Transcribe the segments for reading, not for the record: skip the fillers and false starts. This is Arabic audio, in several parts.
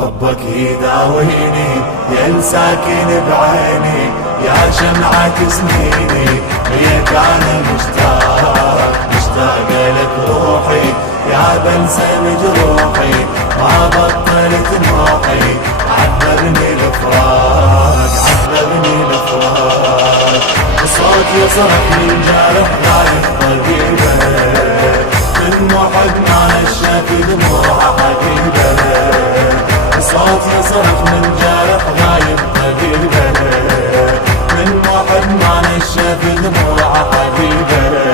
حبك يداويني يا ساكن بعيني يا شمعة سنيني ليك أنا مشتاق لك روحي يا بلسم جروحي ما بطلت نوحي عذبني الفراق صوت يصرخ من جارح غايب طبيبه من محب ما نشف دموعه حبيبه صوت يصرخ من جارح غايب طبيبه من محب ما نشف دموعه حبيبه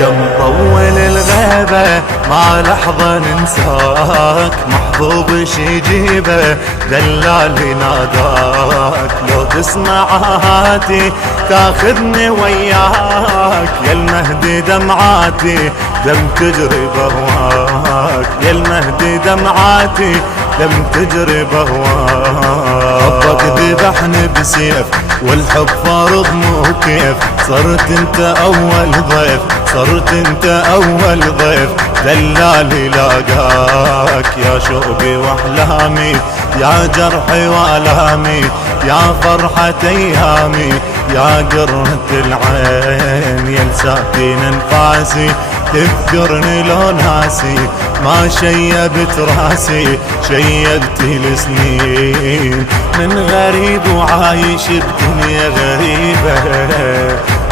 يا مطول الغيبة ما لحظة ننساك محظوظ شي جيبه دلالي ناداك لو تسمع هاتي تاخذني وياك يا المهدي دمعاتي دم تجري بهواك يا المهدي دمعاتي دم تجري بهواك حبك ذبحني بسيف والحب فارض مو كيف صرت انت اول ضيف صرت انت اول ضيف دلالي لاقاك يا شوقي واحلامي يا جرحي والامي يا فرحة ايامي يا قرة العين يا ساكن انفاسي تذكرني لو ناسي ما شيبت راسي شيبت السنين من غريب وعايش بدنيا غريبة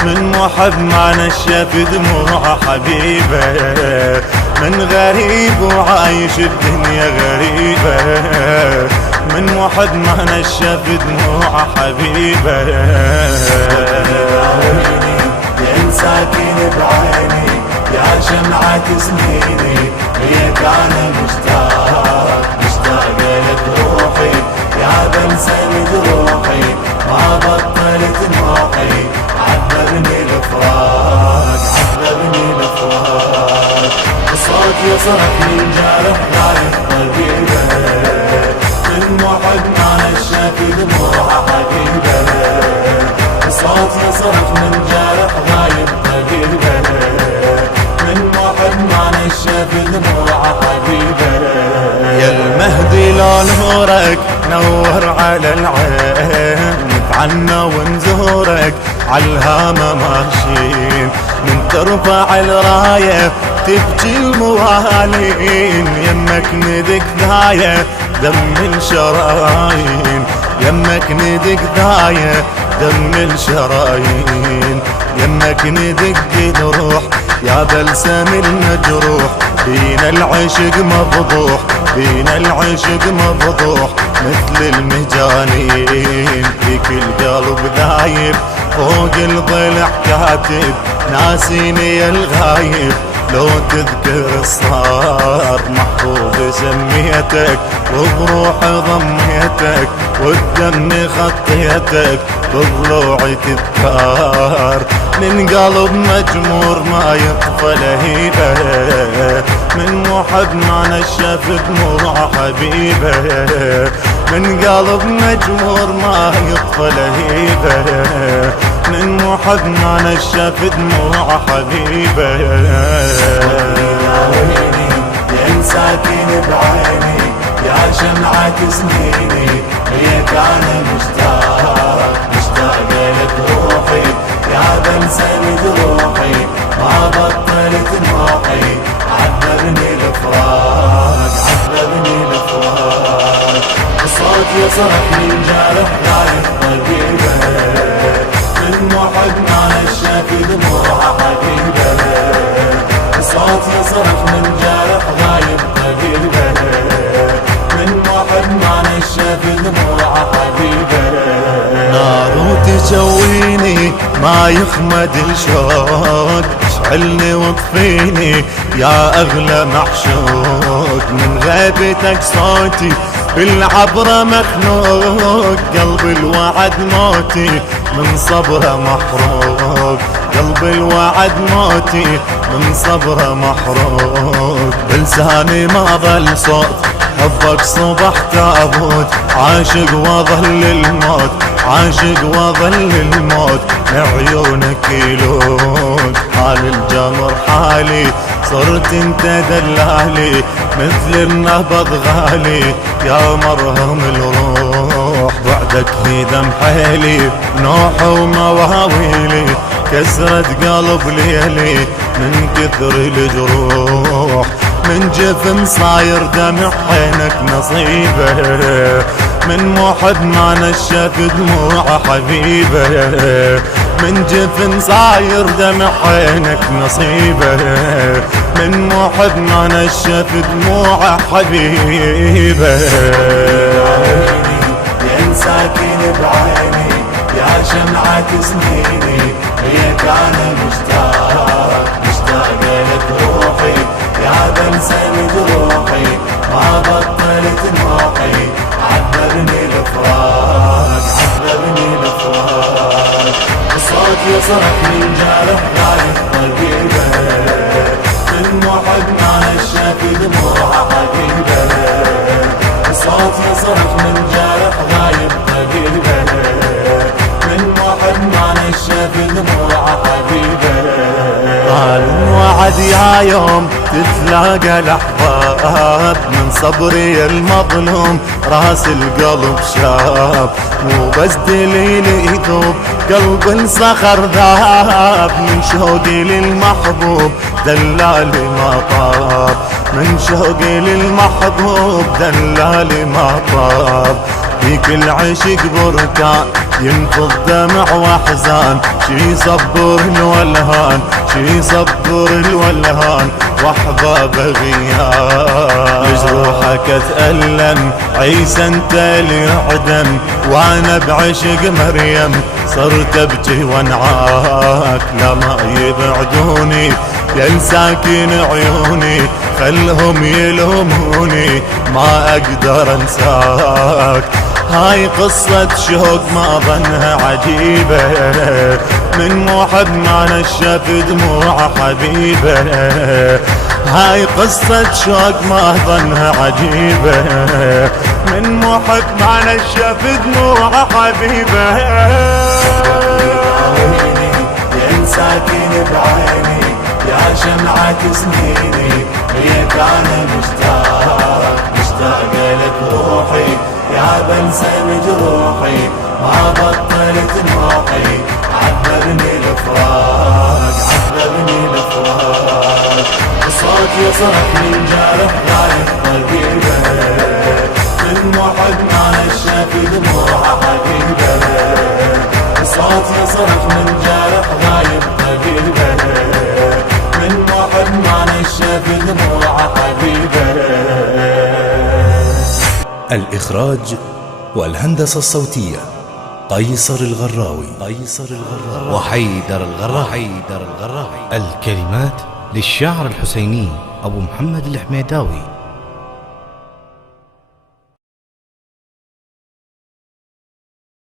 من محب ما نشف دموع حبيبه من غريب وعايش بدنيا غريبة من محب ما نشف دموع حبيبه يا ساكن بعيني يا شمعة سنيني ليك أنا مشتاق لك روحي يا بلسم جروحي ما بطلت نوحي عذبني الفراق صوت يصرخ من جارح غايب طبيبه من محب ما نشف دموعه حبيبه صوت يصرخ من جارح غايب طبيبه من محب ما نشف دموعه حبيبه يا المهدي لو نورك نور على العين نتعنى ونزورك عالهامة ماشيين من ترفع الراية تبكي الموالين يمك ندق داية دم الشرايين يمك ندق داية دم الشرايين يمك ندق الروح يا بلسم المجروح بينا العشق مفضوح بينا العشق مفضوح مثل المجانين فيك القلب ذايب فوق الضلع كاتب ناسيني يا الغايب لو تذكر الصار محفوظ سميتك وبروح ضميتك والدم خطيتك بضلوعي تذكار من قلب مجمور ما يطفى لهيبه من محب ما نشف دموع حبيبه من قلب مجمور ما يطفى لهيبه من محب ما نشف دموع حبيبه يا ساكن بعيني يا شمعة سنيني ليك أنا مشتاق لك روحي يا بلسم جروحي ما بطلت نوحي عذبني الفراق صوت يصرخ من جارح غايب طبيبه من محب ما نشف دموعه حبيبه صوت يصرخ من جارح غايب طبيبه من محب ما نشف دموعه حبيبه نار تجويني ما يخمد الشوق اشعلني واطفيني يا اغلى معشوق من غيبتك صوتي بالعبرة مخنوق قلب الوعد موتي من صبره محروق قلب الوعد موتي من صبره محروق، بلساني ما ظل صوت حبك صبح تابوت، عاشق وظل الموت، عاشق وظل الموت، لعيونك يلوك حال الجمر حالي، صرت انت دلالي مثل النبض غالي يا مرهم الروح، بعدك في دم حيلي نوح ومواويلي، كسرت قلب ليلي من كثر الجروح، من جفن صاير دمع عينك نصيبه، من محب ما نشف دموع حبيبه، من جفن صاير دمع عينك نصيبه، من محب ما نشف دموع حبيبه. يا ساكن بعيني يا شمعة سنيني، هيك انا مشتاق مشتاق لك روحي، يا بلسم جروحي ما بطلت نوحي، عذبني الفراق عذبني الفراق، صوت يصرخ من جارح غايب قلبه، من محب ما نشف دموع حبيبه، صوت يصرخ من جارح غايب قلبه، من محب ما نشف دموع حبيبه. قال وعد يا يوم تتلاقى الأحباب، من صبري المظلوم راس القلب شاب، مو بس دليل يذوب قلب صخر ذاب، من شوقي للمحبوب دلالي ما طاب، من شوقي للمحبوب دلالي ما طاب، فيك العشق بركان ينفض دمع واحزان، شي صبر الولهان شي صبر الولهان، واحباب غياب لجروحك اتألم، عيسى انت اللي يعدم، وانا بعشق مريم صرت ابكي وانعاك، لا ما يبعدوني يا ساكن عيوني، خلهم يلوموني ما اقدر انساك، هاي قصة شوق ما ظنها عجيبة، من محب ما نشف دموع حبيبه، هاي قصة شوق ما ظنها عجيبة، من محب ما نشف دموع حبيبه. يا ساكن بعيني يا شمعة سنيني، هيك انا مشتاق مشتاق لك روحي، يا بلسم جروحي ما بطلت نوحي، عذبني الفراق عذبني الفراق، صوت يصرخ من جارح غايب قلبه، من محب ما نشف دموع حبيبه، صوت يصرخ من جارح غايب قلبه، من محب ما نشف دموع حبيبه. الإخراج والهندسة الصوتية قيصر الغراوي وحيدر الغراوي. الكلمات للشاعر الحسيني أبو محمد الحميداوي.